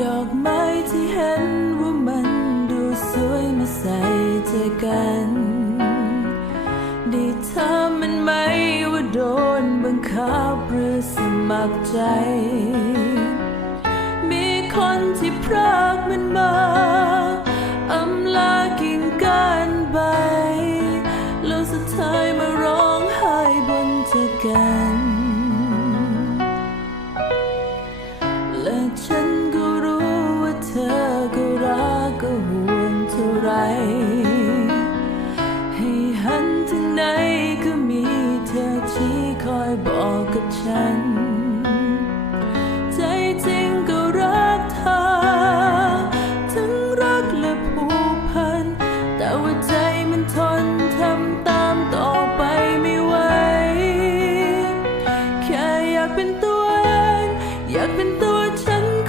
ดอกไม้ที่เห็นว่ามันดูสวยมาใส่ใจกัน ได้เธอมันไหมว่าโดนบังคับหรือสมัครใจ มีคนที่พรากมันมา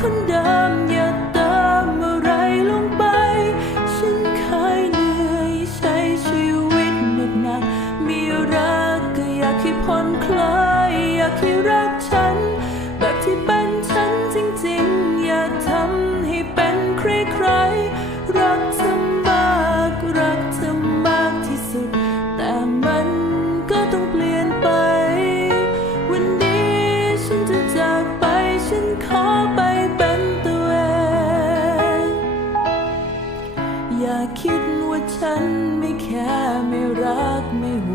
คนเดิมอย่าเติมอะไรลงไป ฉันเคยเหนื่อยใช้ชีวิตหนักๆมีรักก็อยากให้ผ่อนคลายอยากให้รักฉัน แบบที่เป็นฉันจริงๆ อย่าทำให้เป็นใครๆรักเธอมากรักเธอมากที่สุด แต่มันก็ต้องเปลี่ยนไป อย่าคิดว่าฉันไม่แค่ไม่รักไม่ห่วง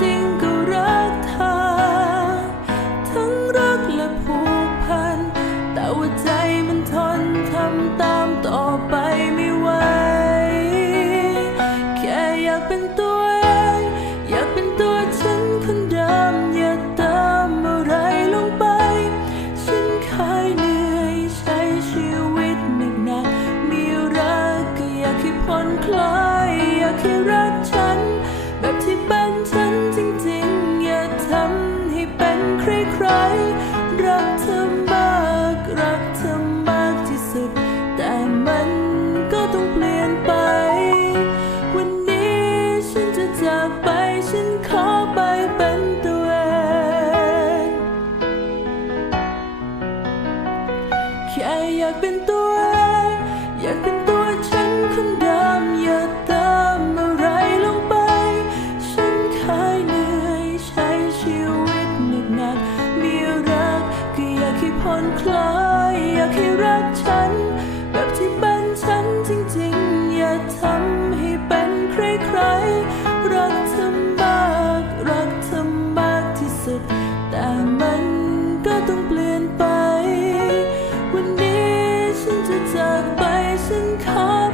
จริงก็รักเธอ ทั้งรักและผูกพัน แต่ว่าใจมันทนทำตามต่อไปไม่ไหว แค่อยากเป็นตัวเอง อยากเป็นตัว เป็นตัวเองแค่อยากเป็นตัว จะจากไปฉันขอ